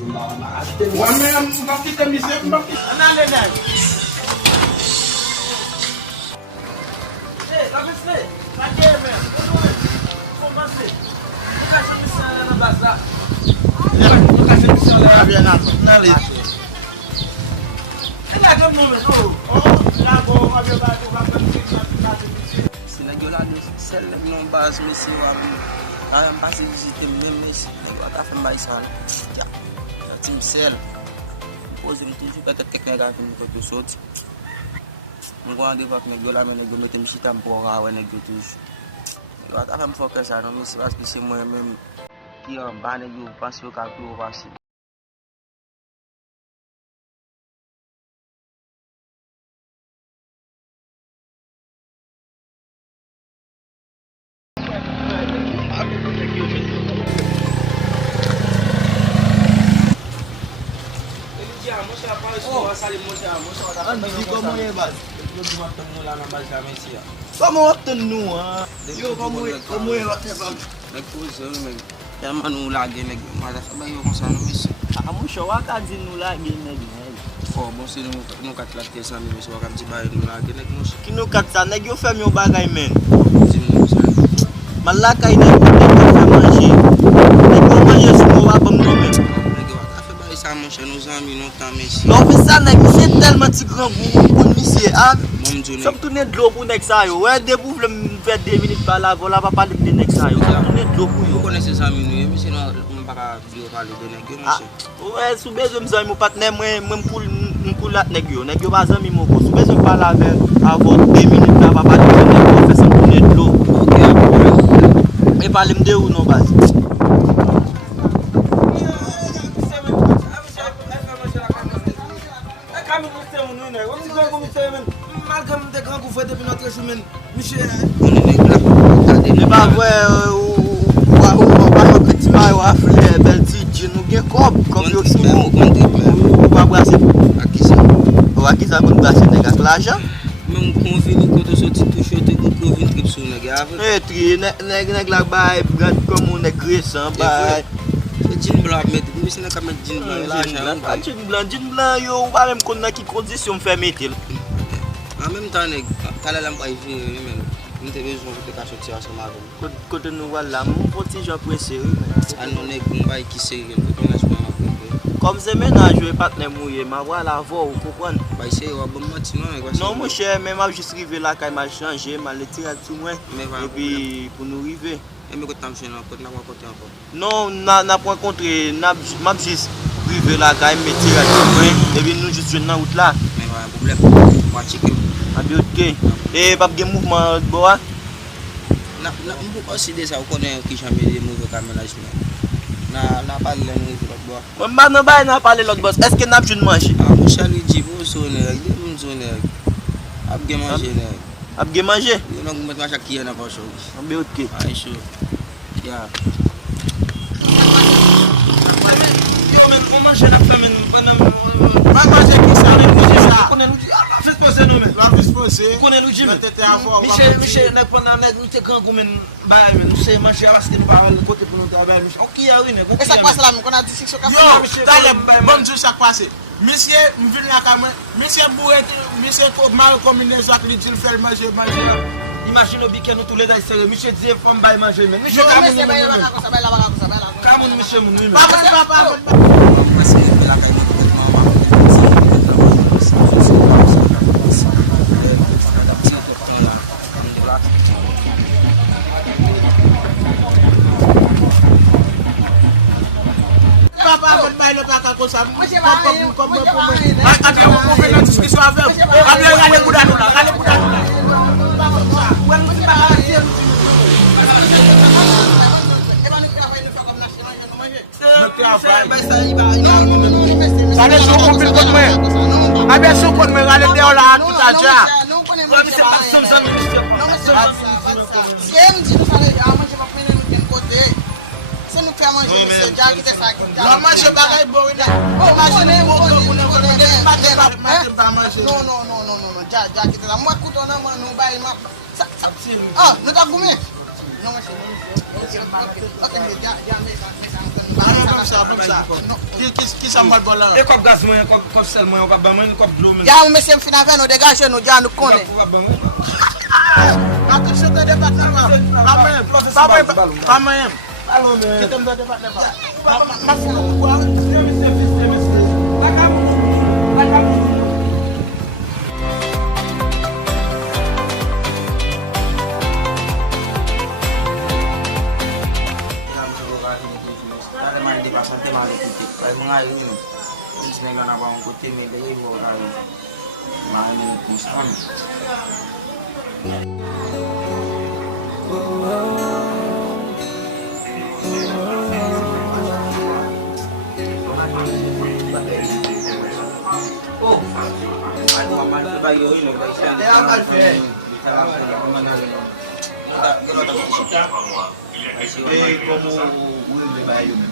Moi-même, je vais quitter monsieur, je vais quitter. Si nèg yo la de sel nèg non base messi wa am passé visiter même messi nèg wa ka fam bay san ja tim sel pose me toujours peut-être quelqu'un ga fini ko tout saute mo ko ande bak nèg yo la men nèg yo metem ci tam pour wa nèg yo toujours wa ka fam focus ça non messi parce que c'est moi même qui en bas nèg yo pense que ka tout passer. Comment obtenir-nous yo comment obtenir Nèg pose men ya manu la gen nèg ma da ba yo konsa no messi ah mon choix ka di nous la gen nèg oh bon c'est nous kat la tête ça messi wa kam di ba nous la gen nèg mo ki nous kat ça nèg yo fèm yo bagay men di mo ça man la kay nèg yo manger nèg yo manger sou wa bam no men nèg wa ka fait ba ça mon cher nos amis non temps messi non mais ça nèg c'est tellement ti grand pour monsieur ah mon journée ça tourner de l'eau pour nèg ça yo ouais debout vle faire 2 minutes par là voilà pas parler de nèg ça yo tourner de l'eau pour vous yo connaissez ça nous messi non on pas parler de nèg mon cher ouais sous besoin me mon partenaire moi pour la nèg yo pas ami mon sous besoin parler avec avant 2 minutes là pas parler de nèg yo faire ça tourner de l'eau OK mais parler de ou non base ne pas vrai ou pas petit mal ou affaire belle petite nous gain comme yo si ou pas brasser à qui ça ou à qui ça pour brasser nèg avec l'argent même convenu quand on sorti toucher te convenu trip sur nèg avant et tri nèg la bail comme on est récent bail jean blanc mettre messi n'a ka mettre jean blanc l'argent jean blanc yo pas même qu'on qui condition faire mettre en même temps nèg kala lam bay fi men nous te besoin pour te sortir ensemble avec côté nous voilà mon petit Jean pressé ah non nèg bay qui sérieux comme c'est ménage je partenaire mouillé ma voilà voir vous comprendre bay c'est wa bon matin non mon cher même m'a juste arrivé là quand m'a changé m'a retiré tout moi et puis pour nous arriver et me ko tam chez non côté n'a pas côté encore non n'a pas rencontré m'a juste arrivé là quand me tirer tout moi et puis nous juste dans route là mais pas un problème moi checker a bien OK et pas de mouvement bois na on peut aussi déjà connaître qui jamais des mauvais caménagement na parler nous l'autre bois moi non ba na parler l'autre boss est-ce que n'a jeune manger ah mon cher lui dit bon sonner dit mon sonner a bien manger a bien manger yo non mettre à chaque qui na pas chaud a bien OK ah chaud ya yo men on mange na femme pendant manger qui ça connaît nous fais poser nous men La fils posé. connaît nous Jimmy Peut-être avoir. Michel nèg pendant nèg nous te grand comme bail men nous c'est manger parce que pas côté pour nous travailler Michel OK ya oui nèg et ça passe là qu'on a dit c'est Yo, d'aller bon jour ça passé. Monsieur, m'vinn la caméra. Monsieur bourré, monsieur mal combinaison avec lui dit faire manger. imagine au biquet nous tous les days sérieux Michel dit femme bail manger men je mais c'est bail là comme ça bail là comme Michel mon nous Papa. parce que la caille Papa, votre bail le pas comme ça. Monsieur va Allez, on fait une discussion avec. Allez, Boudano là. Allez, Boudano là. Allez, sur le compil contre moi. Allez, sur le compil, allez, dehors là, tout à l'heure. non connaît ouais mais c'est pas son ami non mais c'est pas c'est dit nous fallait à manger pas prendre de côté c'est nous faire manger c'est déjà qui ça Non, manger bagaille bon. oh manger Non, non ja qui ça moi couteau non nous bail ma ah nous t'a goumé non mais c'est ok ja mais ça Ki sa mbal bon la? E kop gaz mwen, kop sel mwen, kop ban mwen, kop dlo mwen. Ya ou mesye fin avè nou degaje nou, ja nou konen. Kop ban mwen. Atou chote departement. Pa mwen. Kitem do departement. Ma foun ou kwa? Bastante malo kuti. Kaya mga yun, since na gana ba ang kuti, may bagay mo kaya mga yun kumustan. Oh, ano naman ito kayo yun, Kaya kalfe. Como Will ba yun?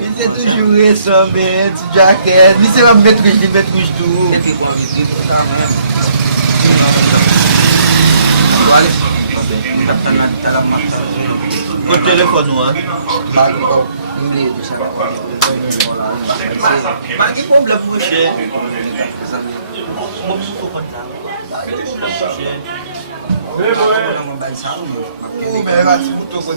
Ite toujours essa, man, jacket. Ni se va mettre tout. O telefone no Mas que problema com você? Vamos contar. O meu vai se botou com a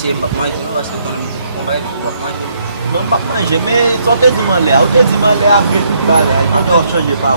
Siya bakmay, iwas na kami. Mabait, bakmay. Não vai manger, mais só tem de malé. O tem de malé a frente do bar. Não gosto de pau.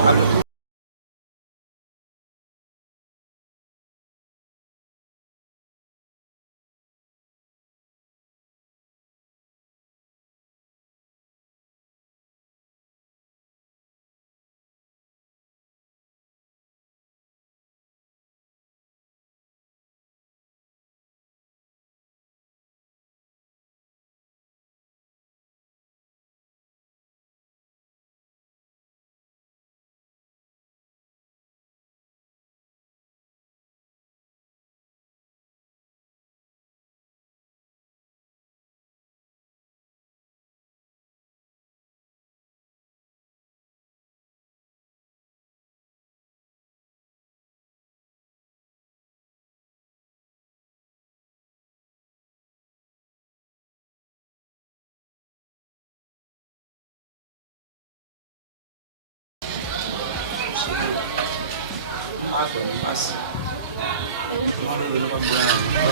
Mas,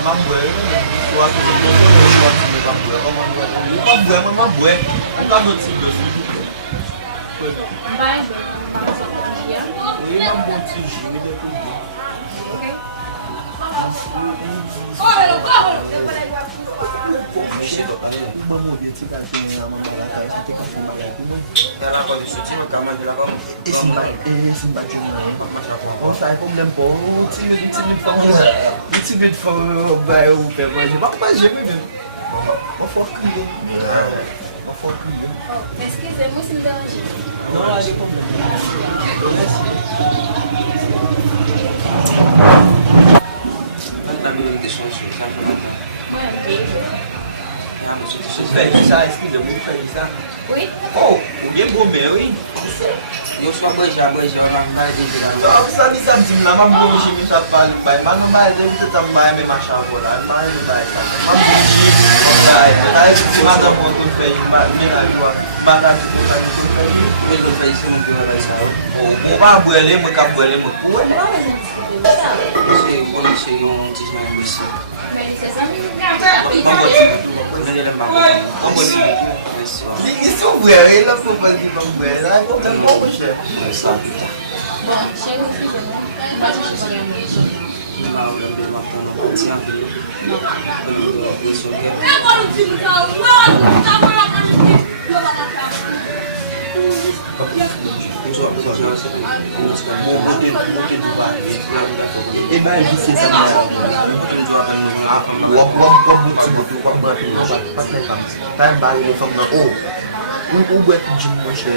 Memang bué, suatu sebelum suatu memang bué, memang bué, bukan not sih dosi. Ini memang sih, ini dia tuh. Vamos ver se cara tem uma mulher, se tem que filmar aqui, não? era apa disuci makaman di lapang. Esse bate on sai como nem pô, time de fã vai o pé mais, mas já me viu. Uma foca ali. Uma foca ali. Pesquisa, é muito interessante. Não, acho que como. Kan tabi yung disuci. Isso, esquerda, muito feliz, tá? Oui? Oh, o game bom meu, hein? Yung sa beja orang baik di dalam. Só que sabe se lá mas bom time tá falando, pai, mas não vai ter que também me machar agora, mas não vai, tá? Mas bom time, vai, se manda um pouco de fé, mas minha agora, barato tudo vai ter. Yung sa isang mga pinarasa. O mabuele, mo kabuele, mo kuha. Kasi kung siya yung chisma ng bisi. Isso é bué, ele não foi para aqui para bué, lá como é bom, chefe. Bom, chega o fim da noite. E mais você sabe, o buti o pas les femmes. Time bag les femmes dans haut. O buet de mon cher.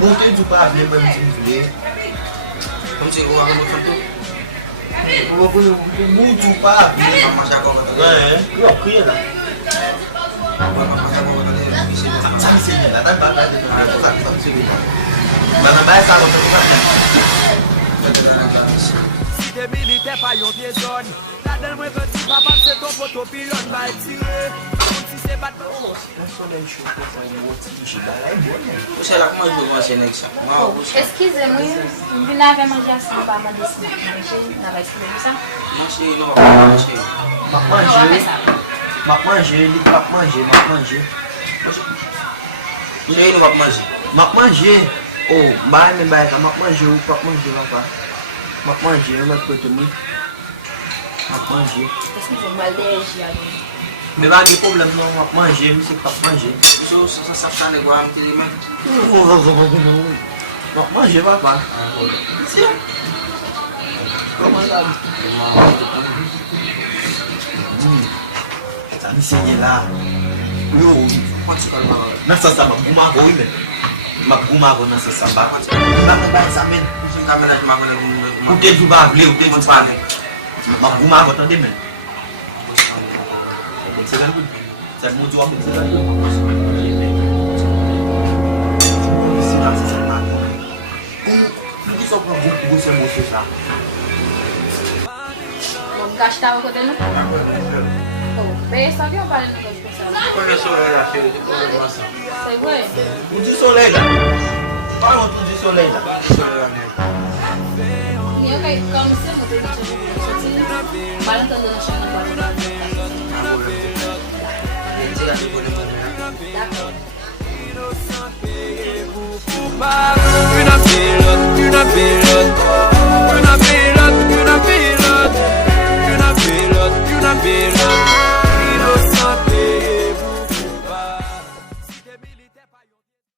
Monter du pas avec même si vous voulez. Kung siya kuha ka mo kanto. Buju pa. Masya ako ka Eh, yo kriya na. Masya ako ka Saan sige na? Tayo ba? Sige na. Manabaya sa ako sa kukat. Si te milite pa yon vye zon, la del mwen ve di pa bak se ton poto pilon ba etire. Bakon si se bat nou. Kasi lang mo yung mga sinag siya. Eskize mwen, mwen vin ave manje asi pa ma de snak manje, na va eskize sa? Masya yun ako. Masya yun. Mak Ou ave manje. sa? Mak manje, li mak manje, mak manje. Masya yun ako masya. Mak manje. Oh, bahay may bahay ka, mak manje, mak manje lang pa. Mak manje, mak kote mi. Mak manje. Eskize mwen de eji ave. May bagi problem no mak manje, misik mak manje. Gusto sa saksan ko ang tiliman. Mak manje ba pa? Siya. Kaman lang. Sabi sige la. Yo, nasa sa magbumago yun eh. Magbumago nasa saba. Bakit ba sa amin? Gusto kami na sumakan ng Utin su ba? Utin su pa. Magbumago to din eh. Segan pun. Saya mau jual pun segan. Siapa sih saya nak? Mungkin sok buku saya mau susah. Mwen gasta ou kote nou? Ou, be sa ki ou pale nou kote sa? Kone sore la fè, di kone masa. Se vwe? Uji soleil lah. Parang uji soleil lah. Sore la fè. Ni yo kay komise mwen te di chè pou soti. Pale ton dono chan nou pale nou. Sika di kone mwen. D'akor. Tu n'as pilote,